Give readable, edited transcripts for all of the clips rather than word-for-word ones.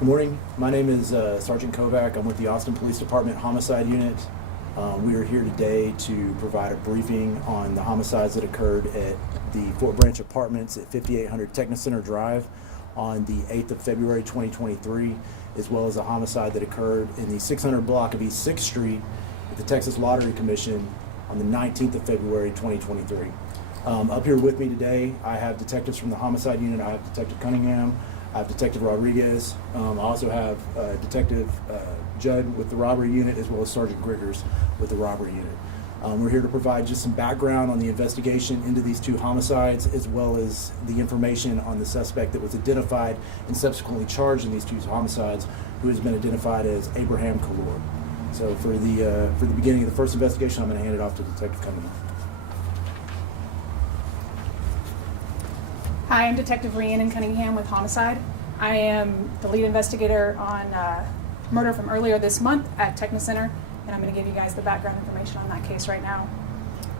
Good morning. My name is Sergeant Kovac. I'm with the Austin Police Department Homicide Unit. We are here today to provide a briefing on the homicides that occurred at the Fort Branch Apartments at 5800 Techni Center Drive on the 8th of February 2023, as well as a homicide that occurred in the 600 block of East 6th Street at the Texas Lottery Commission on the 19th of February 2023. Up here with me today, I have detectives from the Homicide Unit. I have Detective Cunningham, I have Detective Rodriguez. I also have Detective Judd with the Robbery Unit, as well as Sergeant Griggers with the Robbery Unit. We're here to provide just some background on the investigation into these two homicides, as well as the information on the suspect that was identified and subsequently charged in these two homicides, who has been identified as Abraham Kalor. So for the beginning of the first investigation, I'm going to hand it off to Detective Cunningham. Hi, I'm Detective Rhiannon Cunningham with Homicide. I am the lead investigator on murder from earlier this month at Techni Center, and I'm going to give you guys the background information on that case right now.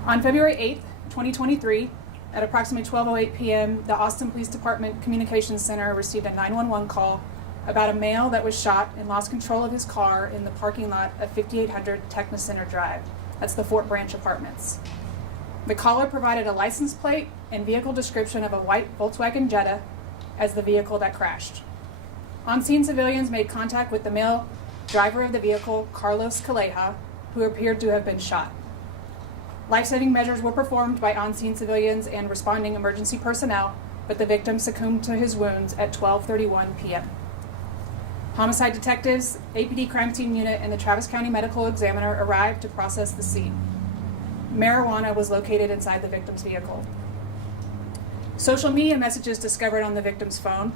On February 8th, 2023, at approximately 12:08 p.m., the Austin Police Department Communications Center received a 911 call about a male that was shot and lost control of his car in the parking lot of 5800 Techni Center Drive. That's the Fort Branch Apartments. The caller provided a license plate and vehicle description of a white Volkswagen Jetta as the vehicle that crashed. On-scene civilians made contact with the male driver of the vehicle, Carlos Calleja, who appeared to have been shot. Life-saving measures were performed by on-scene civilians and responding emergency personnel, but the victim succumbed to his wounds at 12:31 p.m. Homicide detectives, APD Crime Scene Unit, and the Travis County Medical Examiner arrived to process the scene. Marijuana was located inside the victim's vehicle. Social media messages discovered on the victim's phone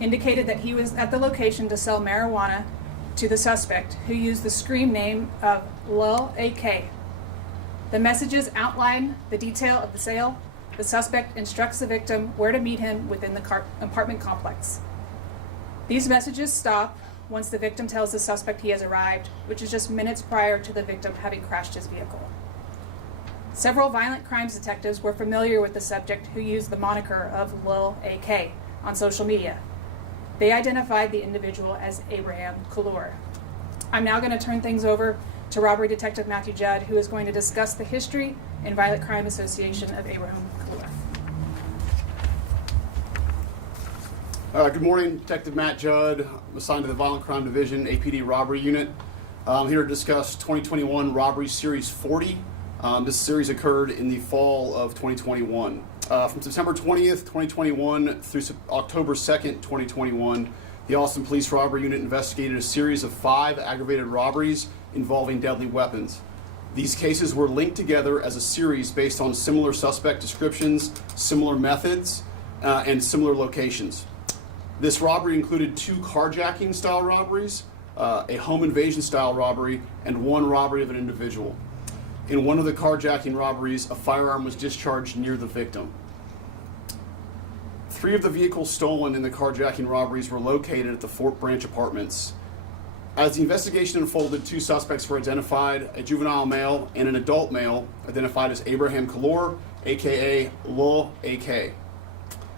indicated that he was at the location to sell marijuana to the suspect, who used the screen name of Lil AK. The messages outline the detail of the sale. The suspect instructs the victim where to meet him within the apartment complex. These messages stop once the victim tells the suspect he has arrived, which is just minutes prior to the victim having crashed his vehicle. Several violent crimes detectives were familiar with the subject, who used the moniker of Lil AK on social media. They identified the individual as Abraham Kalor. I'm now going to turn things over to Robbery Detective Matthew Judd, who is going to discuss the history and violent crime association of Abraham Kalor. Good morning, Detective Matt Judd. I'm assigned to the Violent Crime Division, APD Robbery Unit. I'm here to discuss 2021 Robbery Series 40. This series occurred in the fall of 2021. From September 20th, 2021 through October 2nd, 2021, the Austin Police Robbery Unit investigated a series of 5 aggravated robberies involving deadly weapons. These cases were linked together as a series based on similar suspect descriptions, similar methods, and similar locations. This robbery included 2 carjacking-style robberies, a home invasion-style robbery, and 1 robbery of an individual. In one of the carjacking robberies, a firearm was discharged near the victim. 3 of the vehicles stolen in the carjacking robberies were located at the Fort Branch Apartments. As the investigation unfolded, 2 suspects were identified, a juvenile male and an adult male, identified as Abraham Kalor, aka Lil AK.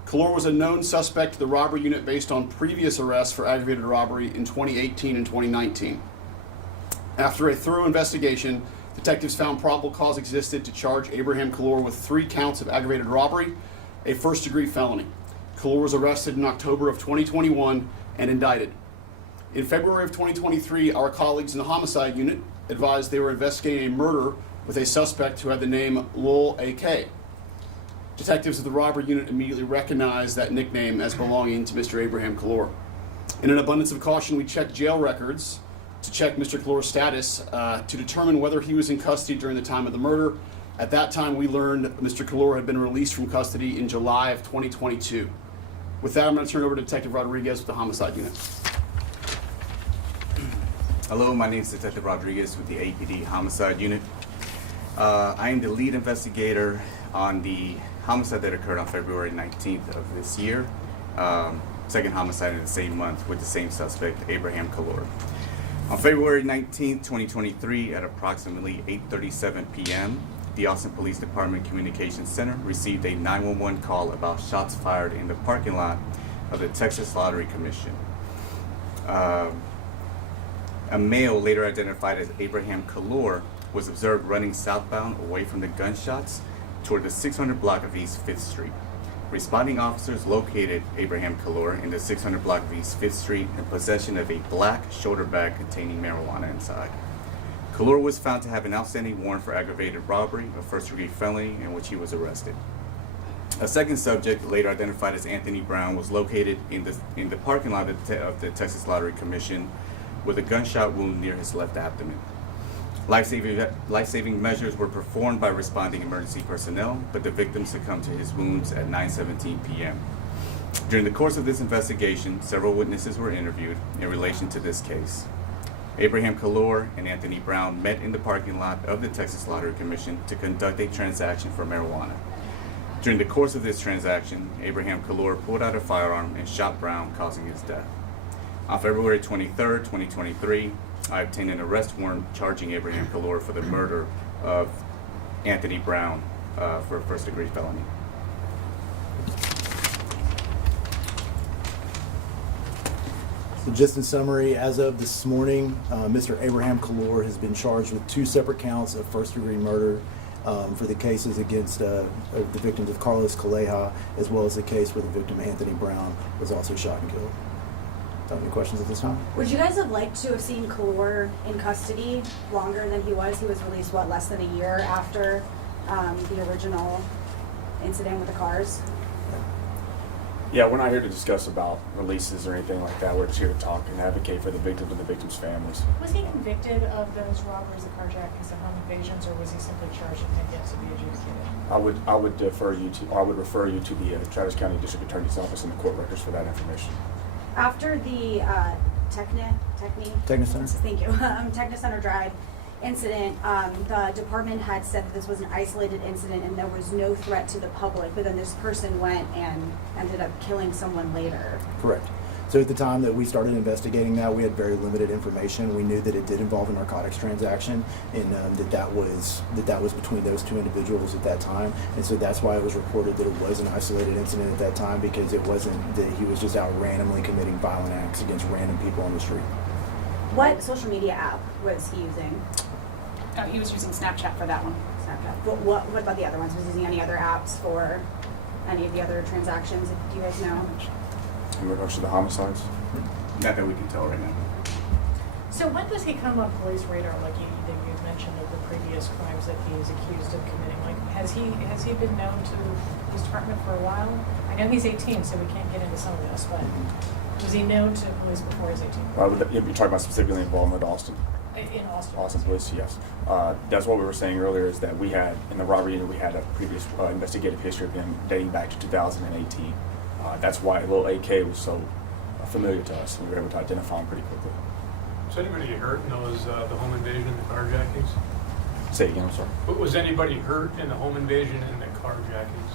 Kalor was a known suspect to the robbery unit based on previous arrests for aggravated robbery in 2018 and 2019. After a thorough investigation, detectives found probable cause existed to charge Abraham Kalor with 3 counts of aggravated robbery, a first-degree felony. Kalor was arrested in October of 2021 and indicted. In February of 2023, our colleagues in the Homicide Unit advised they were investigating a murder with a suspect who had the name Lil AK. Detectives of the Robbery Unit immediately recognized that nickname as belonging to Mr. Abraham Kalor. In an abundance of caution, we checked jail records to check Mr. Kalor's status to determine whether he was in custody during the time of the murder. At that time, we learned Mr. Kalor had been released from custody in July of 2022. With that, I'm going to turn it over to Detective Rodriguez with the Homicide Unit. Hello, my name is Detective Rodriguez with the APD Homicide Unit. I am the lead investigator on the homicide that occurred on February 19th of this year. Second homicide in the same month with the same suspect, Abraham Kalor. On February 19th, 2023, at approximately 8:37 p.m., the Austin Police Department Communications Center received a 911 call about shots fired in the parking lot of the Texas Lottery Commission. A male, later identified as Abraham Kalor, was observed running southbound away from the gunshots toward the 600 block of East 5th Street. Responding officers located Abraham Kalor in the 600 block of East 5th Street in possession of a black shoulder bag containing marijuana inside. Kalor was found to have an outstanding warrant for aggravated robbery, a first-degree felony, in which he was arrested. A second subject, later identified as Anthony Brown, was located in the parking lot of the Texas Lottery Commission with a gunshot wound near his left abdomen. Life-saving measures were performed by responding emergency personnel, but the victim succumbed to his wounds at 9:17 p.m. During the course of this investigation, several witnesses were interviewed in relation to this case. Abraham Kalor and Anthony Brown met in the parking lot of the Texas Lottery Commission to conduct a transaction for marijuana. During the course of this transaction, Abraham Kalor pulled out a firearm and shot Brown, causing his death. On February 23, 2023, I obtained an arrest warrant charging Abraham Kalor for the murder of Anthony Brown for a first-degree felony. So just in summary, as of this morning, Mr. Abraham Kalor has been charged with 2 separate counts of first-degree murder for the cases against the victims of Carlos Calleja, as well as the case where the victim Anthony Brown was also shot and killed. Any questions at this time? Would you guys have liked to have seen Kalor in custody longer than he was? He was released, what, less than a year after the original incident with the cars? Yeah, we're not here to discuss about releases or anything like that. We're just here to talk and advocate for the victims and the victims' families. Was he convicted of those robberies, the carjackings, and home invasions, or was he simply charged and yet to be adjudicated? I would refer you to the Travis County District Attorney's Office and the court records for that information. After the Techni Center? Thank you. Techni Center Drive incident, the department had said that this was an isolated incident and there was no threat to the public, but then this person went and ended up killing someone later. Correct. So at the time that we started investigating that, we had very limited information. We knew that it did involve a narcotics transaction, and that was between those 2 individuals at that time. And so that's why it was reported that it was an isolated incident at that time, because it wasn't that he was just out randomly committing violent acts against random people on the street. What social media app was he using? He was using Snapchat for that one. Snapchat. What about the other ones? Was he using any other apps for any of the other transactions? Do you guys know? In regards to the homicides? Not that we can tell right now. So when does he come on police radar, like you mentioned, of the previous crimes that he is accused of committing? Like, has he been known to this department for a while? I know he's 18, so we can't get into some of this, but was he known to police before he was 18? You're talking about specifically involvement with Austin? In Austin. Austin Police, yes. That's what we were saying earlier, is that we had, in the robbery unit, we had a previous investigative history of him dating back to 2018. That's why little AK was so familiar to us. We were able to identify him pretty quickly. Was anybody hurt in those, the home invasion and the carjackings? Say it again, I'm sorry. But was anybody hurt in the home invasion and the carjackings?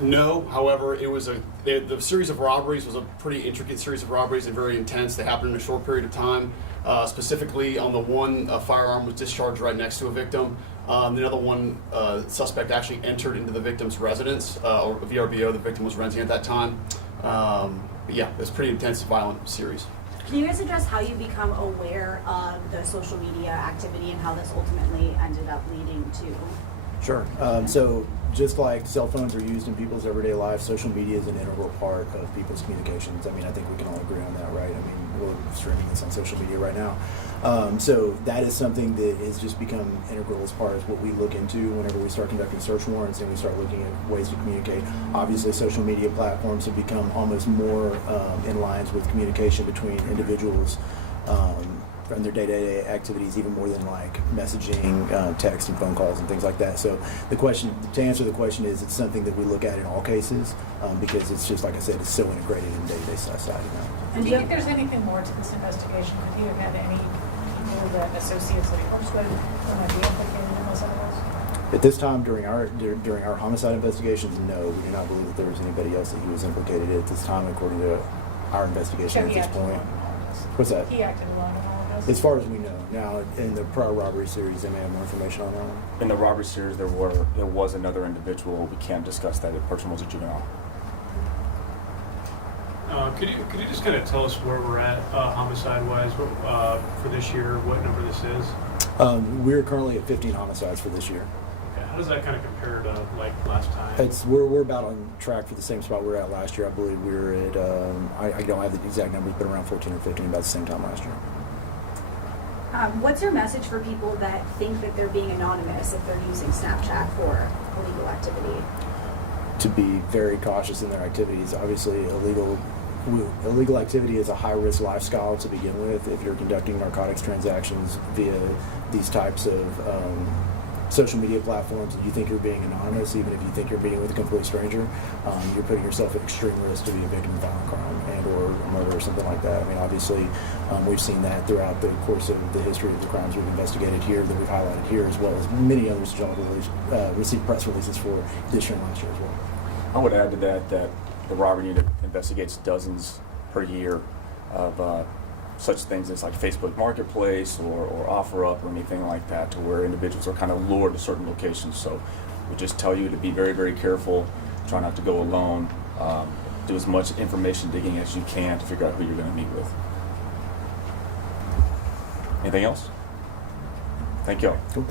No, however, it was the series of robberies was a pretty intricate series of robberies and very intense. They happened in a short period of time. Specifically, on the one, a firearm was discharged right next to a victim. The other one, suspect actually entered into the victim's residence, or VRBO. The victim was renting at that time. But yeah, it was a pretty intense, violent series. Can you guys address how you become aware of the social media activity and how this ultimately ended up leading to? Sure. So just like cell phones are used in people's everyday life, social media is an integral part of people's communications. I mean, I think we can all agree on that, right? I mean, we're streaming this on social media right now. So that is something that has just become integral as far as what we look into whenever we start conducting search warrants and we start looking at ways to communicate. Obviously, social media platforms have become almost more in lines with communication between individuals and their day-to-day activities, even more than like messaging, text and phone calls and things like that. So the question, to answer the question, is it's something that we look at in all cases because it's just, like I said, it's so integrated in day-to-day society now. And do you think there's anything more to this investigation? Could he have had any people that associates that he works with who might be implicated in this otherwise? At this time, during our homicide investigations, no, we do not believe that there was anybody else that he was implicated in at this time, according to our investigation at this point. What's that? He acted alone in all of this? As far as we know. Now, in the prior robbery series, they may have more information on that one. In the robbery series, there was another individual. We can't discuss that. The person was a juvenile. Could you just kind of tell us where we're at homicide-wise for this year? What number this is? We're currently at 15 homicides for this year. Okay, how does that kind of compare to like last time? We're about on track for the same spot we were at last year. I believe we were at I don't have the exact numbers, but around 14 or 15, about the same time last year. What's your message for people that think that they're being anonymous if they're using Snapchat for illegal activity? To be very cautious in their activities. Obviously, illegal activity is a high-risk lifestyle to begin with. If you're conducting narcotics transactions via these types of social media platforms and you think you're being anonymous, even if you think you're meeting with a complete stranger, you're putting yourself at extreme risk to be a victim of violent crime and or a murder or something like that. I mean, obviously, we've seen that throughout the course of the history of the crimes we've investigated here, that we've highlighted here, as well as many others which all received press releases for this year and last year as well. I would add to that the robbery unit investigates dozens per year of such things as like Facebook Marketplace or OfferUp or anything like that, to where individuals are kind of lured to certain locations. So we just tell you to be very, very careful, try not to go alone, do as much information digging as you can to figure out who you're going to meet with. Anything else? Thank y'all. Cool.